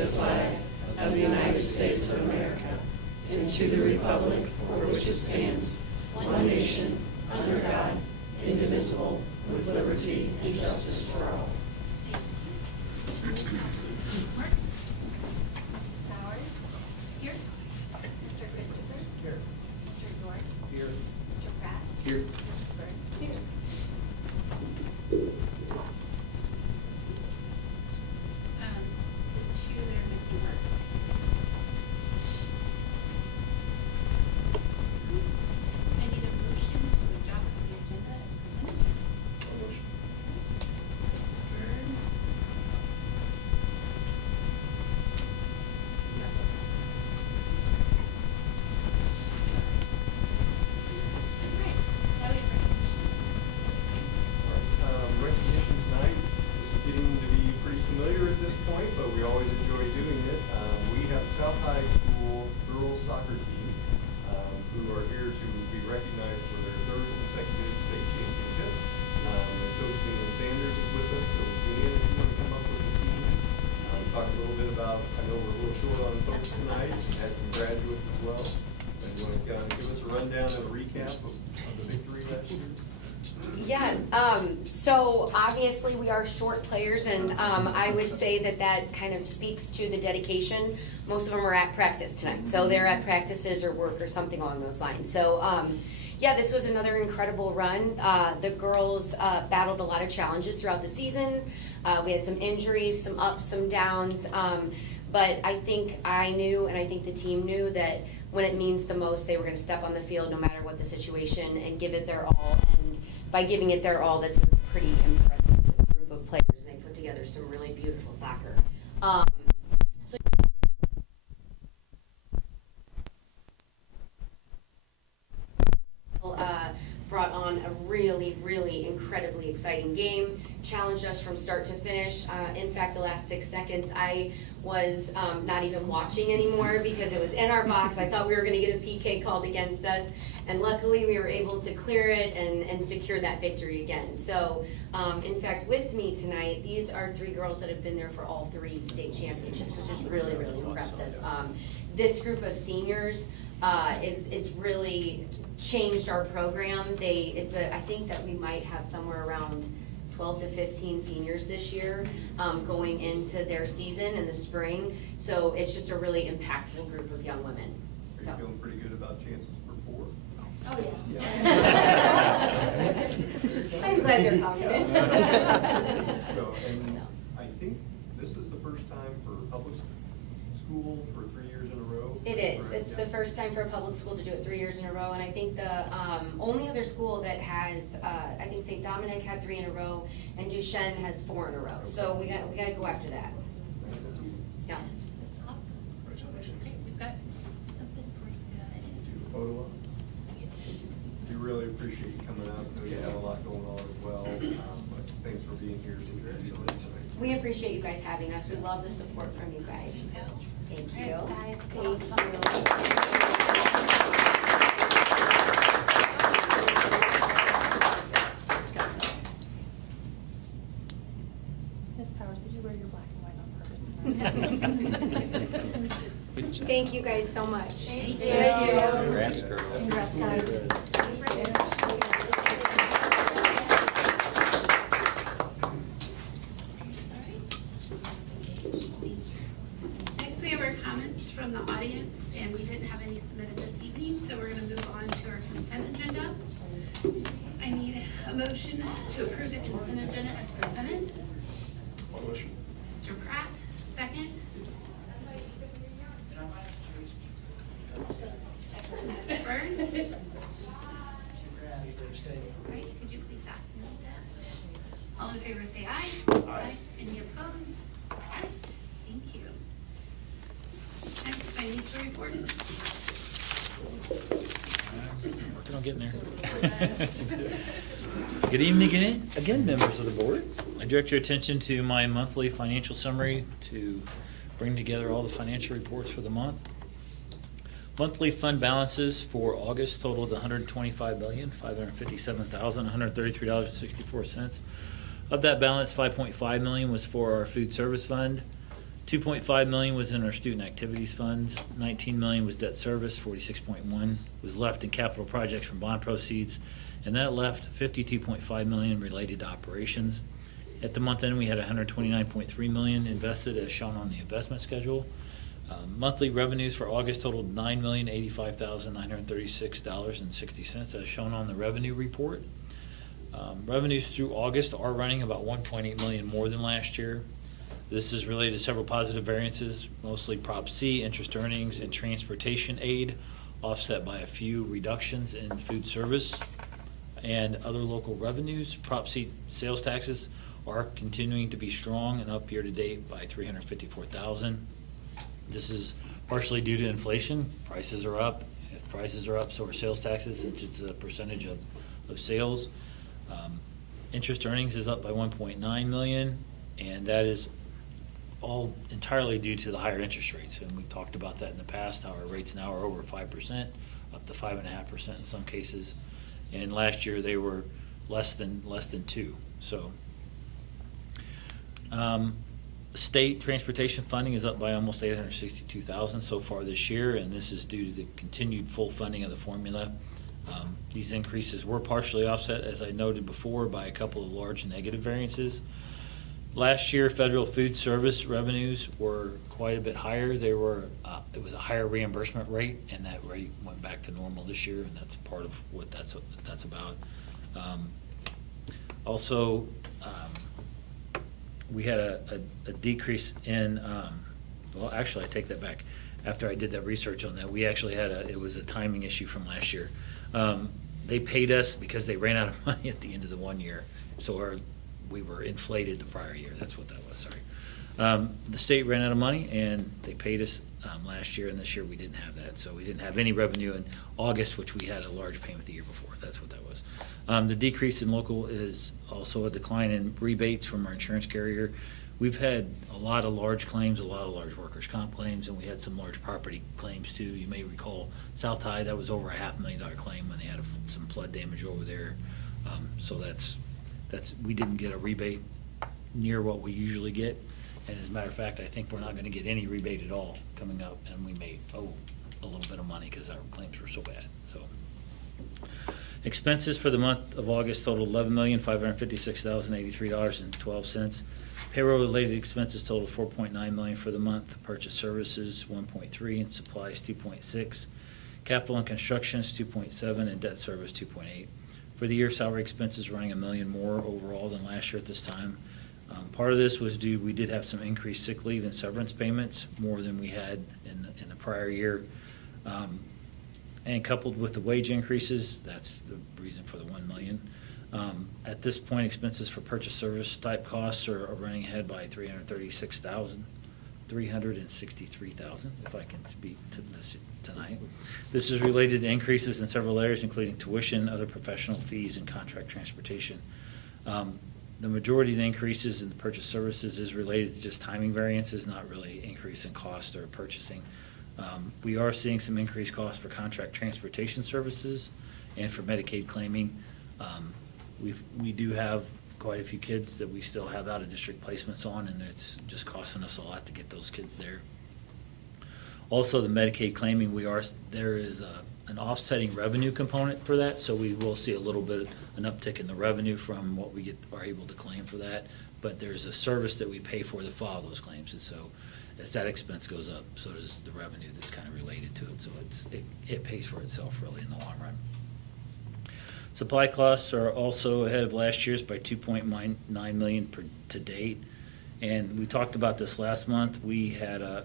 the flag of the United States of America and to the republic for which it stands, one nation, under God, indivisible, with liberty and justice for all. Mrs. Powers? Here. Mr. Christopher? Here. Mr. York? Here. Mr. Pratt? Here. Mrs. Byrd? Here. The two that are missing works. I need a motion to adopt the agenda as presented. Byrd. Right, now we have Recognition tonight. This is getting to be pretty familiar at this point, but we always enjoy doing it. We have South High School girls soccer team who are here to be recognized for their third consecutive state championship. And Coach Leanne Sanders is with us, so Leanne, if you want to come up with the team, talk a little bit about, I know we're a little short on folks tonight, and had some graduates as well. And you want to kind of give us a rundown and a recap of the victory last year? Yeah, so obviously we are short players, and I would say that kind of speaks to the dedication. Most of them are at practice tonight, so they're at practices or work or something along those lines. So yeah, this was another incredible run. The girls battled a lot of challenges throughout the season. We had some injuries, some ups, some downs, but I think I knew, and I think the team knew, that when it means the most, they were going to step on the field no matter what the situation and give it their all. And by giving it their all, that's a pretty impressive group of players, and they put together some really beautiful soccer. So brought on a really, really incredibly exciting game, challenged us from start to finish. In fact, the last 6 seconds, I was not even watching anymore because it was in our box. I thought we were going to get a PK called against us, and luckily we were able to clear it and secure that victory again. So, in fact, with me tonight, these are 3 girls that have been there for all 3 state championships, which is really, really impressive. This group of seniors is really changed our program. I think that we might have somewhere around 12 to 15 seniors this year going into their season in the spring. So it's just a really impactful group of young women. Are you feeling pretty good about chances for 4? Oh, yeah. I'm glad they're confident. So, and I think this is the first time for public school for 3 years in a row? It is. Correct? It's the first time for a public school to do it 3 years in a row, and I think the only other school that has, I think St. Dominic had 3 in a row, and Duchesne has 4 in a row. So we got to go after that. Yeah. That's awesome. Congratulations. We've got something pretty good. Do a photo op? We really appreciate you coming out. I know you have a lot going on as well, but thanks for being here. We appreciate you guys having us. We love the support from you guys. Thank you. Thanks, guys. Ms. Powers, did you wear your black and white on purpose tonight? Thank you guys so much. Thank you. Congrats, girls. Congrats, guys. Next, we have our comments from the audience, and we didn't have any submitted this evening, so we're going to move on to our consent agenda. I need a motion to approve the consent agenda as presented. Motion. Mr. Pratt, second. Mrs. Byrd? Right, could you please stop? All in favor say aye. Aye. Any opposed? All right, thank you. Next, financial report. Working on getting there. Good evening again, members of the board. I direct your attention to my monthly financial summary to bring together all the financial reports for the month. Monthly fund balances for August totaled $125,557,133.64. Of that balance, $5.5 million was for our food service fund, $2.5 million was in our student activities funds, $19 million was debt service, $46.1 was left in capital projects from bond proceeds, and that left $52.5 million related to operations. At the month end, we had $129.3 million invested as shown on the investment schedule. Monthly revenues for August totaled $9,085,936.60 as shown on the revenue report. Revenues through August are running about $1.8 million more than last year. This is related to several positive variances, mostly Prop C, interest earnings, and transportation aid, offset by a few reductions in food service and other local revenues. Prop C sales taxes are continuing to be strong and up year to date by $354,000. This is partially due to inflation. Prices are up. If prices are up, so are sales taxes, since it's a percentage of sales. Interest earnings is up by $1.9 million, and that is all entirely due to the higher interest rates. And we talked about that in the past, how our rates now are over 5%, up to 5.5% in some cases. And last year they were less than 2. So state transportation funding is up by almost $862,000 so far this year, and this is due to the continued full funding of the formula. These increases were partially offset, as I noted before, by a couple of large negative variances. Last year, federal food service revenues were quite a bit higher. It was a higher reimbursement rate, and that rate went back to normal this year, and that's part of what that's about. Also, we had a decrease in, well, actually, I take that back. After I did that research on that, we actually had it was a timing issue from last year. They paid us because they ran out of money at the end of the 1 year, so we were inflated the prior year. That's what that was, sorry. The state ran out of money, and they paid us last year, and this year we didn't have that. So we didn't have any revenue in August, which we had a large payment the year before. That's what that was. The decrease in local is also a decline in rebates from our insurance carrier. We've had a lot of large claims, a lot of large workers' comp claims, and we had some large property claims too. You may recall South High, that was over a $500,000 claim when they had some flood damage over there. So that's we didn't get a rebate near what we usually get. And as a matter of fact, I think we're not going to get any rebate at all coming up, and we may owe a little bit of money because our claims were so bad. So expenses for the month of August totaled $11,556,083.12. Payroll-related expenses totaled $4.9 million for the month. Purchase services $1.3 million, and supplies $2.6 million. Capital and construction is $2.7 million, and debt service $2.8 million. For the year, salary expenses running $1 million more overall than last year at this time. Part of this was due, we did have some increased sick leave and severance payments, more than we had in the prior year. And coupled with the wage increases, that's the reason for the $1 million. At this point, expenses for purchase service type costs are running ahead by $363,000, if I can speak to this tonight. This is related to increases in several areas, including tuition, other professional fees, and contract transportation. The majority of the increases in the purchase services is related to just timing variances, not really increase in cost or purchasing. We are seeing some increased costs for contract transportation services and for Medicaid claiming. We do have quite a few kids that we still have out-of-district placements on, and it's just costing us a lot to get those kids there. Also, the Medicaid claiming, there is an offsetting revenue component for that, so we will see a little bit an uptick in the revenue from what we are able to claim for that. But there's a service that we pay for to file those claims, and so as that expense goes up, so does the revenue that's kind of related to it. So it pays for itself really in the long run. Supply costs are also ahead of last year's by $2.9 million to date. And we talked about this last month. We had a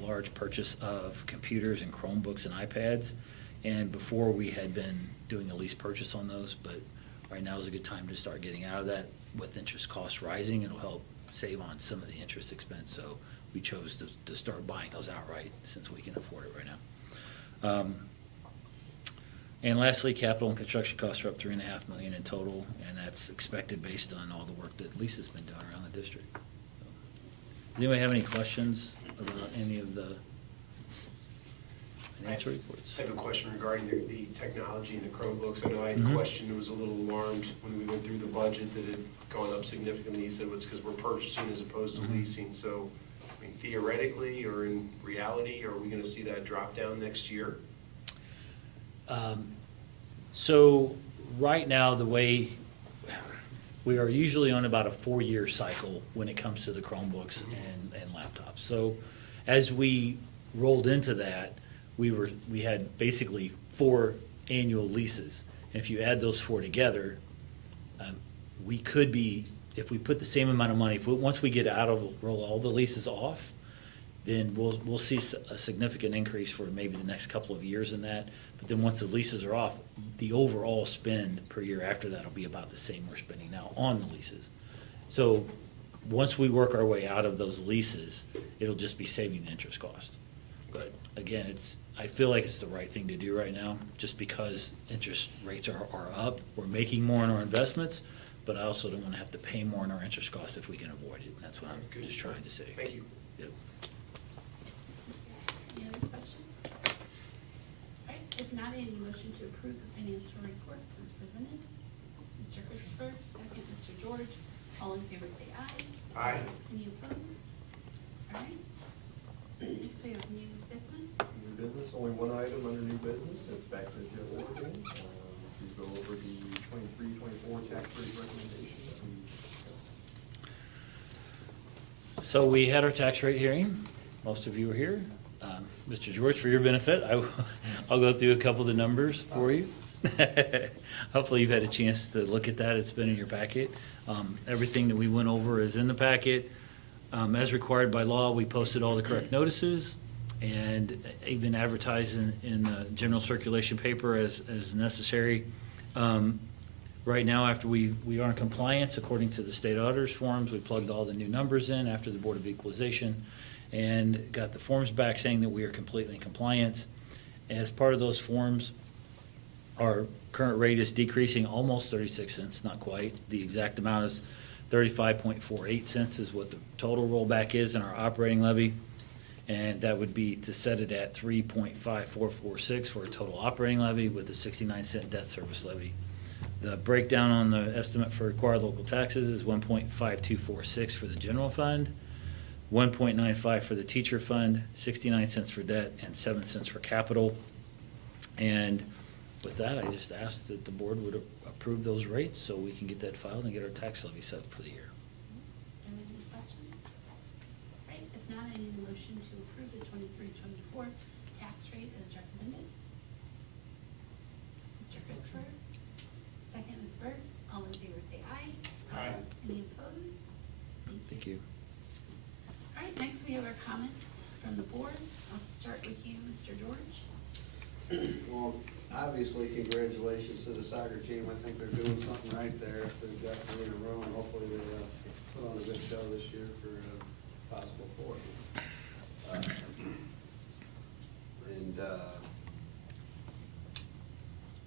large purchase of computers and Chromebooks and iPads. And before we had been doing a lease purchase on those, but right now is a good time to start getting out of that. With interest costs rising, it'll help save on some of the interest expense. So we chose to start buying those outright since we can afford it right now. And lastly, capital and construction costs are up $3.5 million in total, and that's expected based on all the work that Lisa's been doing around the district. So, does anybody have any questions about any of the financial reports? I have a question regarding the technology and the Chromebooks. I know I had Mhm. questioned, was a little alarmed when we went through the budget that it had gone up significantly. You said it's because we're purchasing as opposed to Mhm. leasing. So, I mean, theoretically or in reality, are we gonna see that drop down next year? So right now, the way, we are usually on about a 4-year cycle when it comes to the Chromebooks and laptops. So as we rolled into that, we had basically 4 annual leases. And if you add those 4 together, we could be, if we put the same amount of money, once we get out of, roll all the leases off, then we'll see a significant increase for maybe the next couple of years in that. But then once the leases are off, the overall spend per year after that will be about the same we're spending now on the leases. So once we work our way out of those leases, it'll just be saving the interest cost. But again, I feel like it's the right thing to do right now, just because interest rates are up. We're making more on our investments, but I also don't want to have to pay more on our interest costs if we can avoid it. And that's what I'm just trying to say. Thank you. Yep. Any other questions? All right, if not, any motion to approve the financial reports as presented? Mr. Christopher, second, Mr. George, all in favor say aye. Aye. Any opposed? All right. Next we have new business. New business, only one item under new business, it's back to the general board again. To go over the 23-24 tax rate recommendation that we discussed. So we had our tax rate hearing. Most of you were here. Mr. George, for your benefit, I'll go through a couple of the numbers for you. Hopefully you've had a chance to look at that. It's been in your packet. Everything that we went over is in the packet. As required by law, we posted all the correct notices and even advertised in the general circulation paper as necessary. Right now, after we are in compliance, according to the state auditor's forms, we plugged all the new numbers in after the Board of Equalization and got the forms back saying that we are completely in compliance. As part of those forms, our current rate is decreasing almost 36 cents, not quite. The exact amount is 35.48 cents is what the total rollback is in our operating levy. And that would be to set it at 3.5446 for a total operating levy with a 69-cent debt service levy. The breakdown on the estimate for required local taxes is 1.5246 for the general fund, 1.95 for the teacher fund, 69 cents for debt, and 7 cents for capital. And with that, I just asked that the board would approve those rates so we can get that filed and get our tax levy set up for the year. Any questions? Right, if not, I need a motion to approve the 23-24 tax rate as recommended. Mr. Christopher, second, Ms. Burt, all in favor say aye. Aye. Any opposed? Thank you. All right, next we have our comments from the board. I'll start with you, Mr. George. Well, obviously, congratulations to the soccer team. I think they're doing something right there. They've got 3 in a row, and hopefully they put on a good show this year for possible 4th.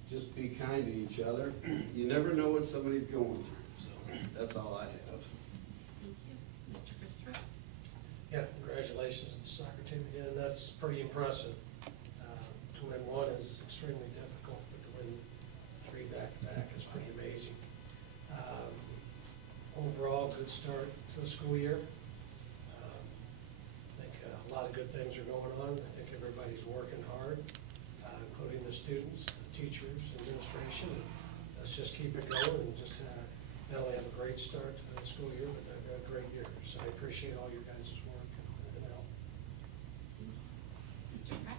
Just be kind to each other. You never know what somebody's going through, so that's all I have. Thank you. Mr. Christopher? Yeah, congratulations to the soccer team again. That's pretty impressive. To win 1 is extremely difficult, but to win 3 back-to-back is pretty amazing. Overall, good start to the school year. I think a lot of good things are going on. I think everybody's working hard, including the students, the teachers, administration. And let's just keep it going and just not only have a great start to the school year, but a great year. So I appreciate all your guys' work and help. Mr. Pratt?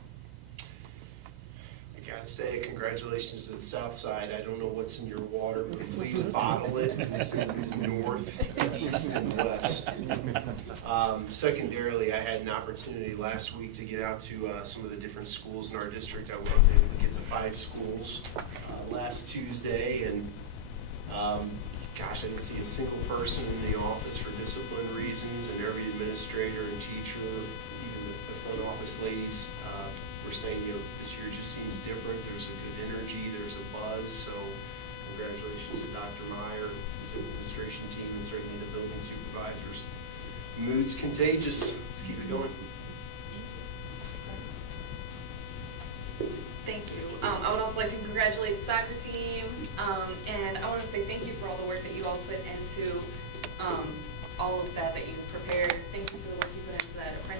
I gotta say, congratulations to the south side. I don't know what's in your water, but please bottle it. It's in the north, east, and west. Secondarily, I had an opportunity last week to get out to some of the different schools in our district. I was able to get to 5 schools last Tuesday, and gosh, I didn't see a single person in the office for discipline reasons, and every administrator and teacher, even the front office ladies, were saying, this year just seems different. There's a good energy, there's a buzz. So congratulations to Dr. Meyer, his administration team, and certainly the building supervisors. Mood's contagious. Let's keep it going. Thank you. I would also like to congratulate the soccer team, and I want to say thank you for all the work that you all put into all of that you prepared. Thank you for the work you put into that apprentice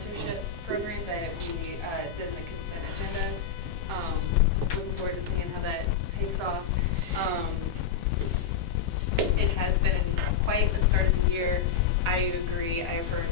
I agree. I've heard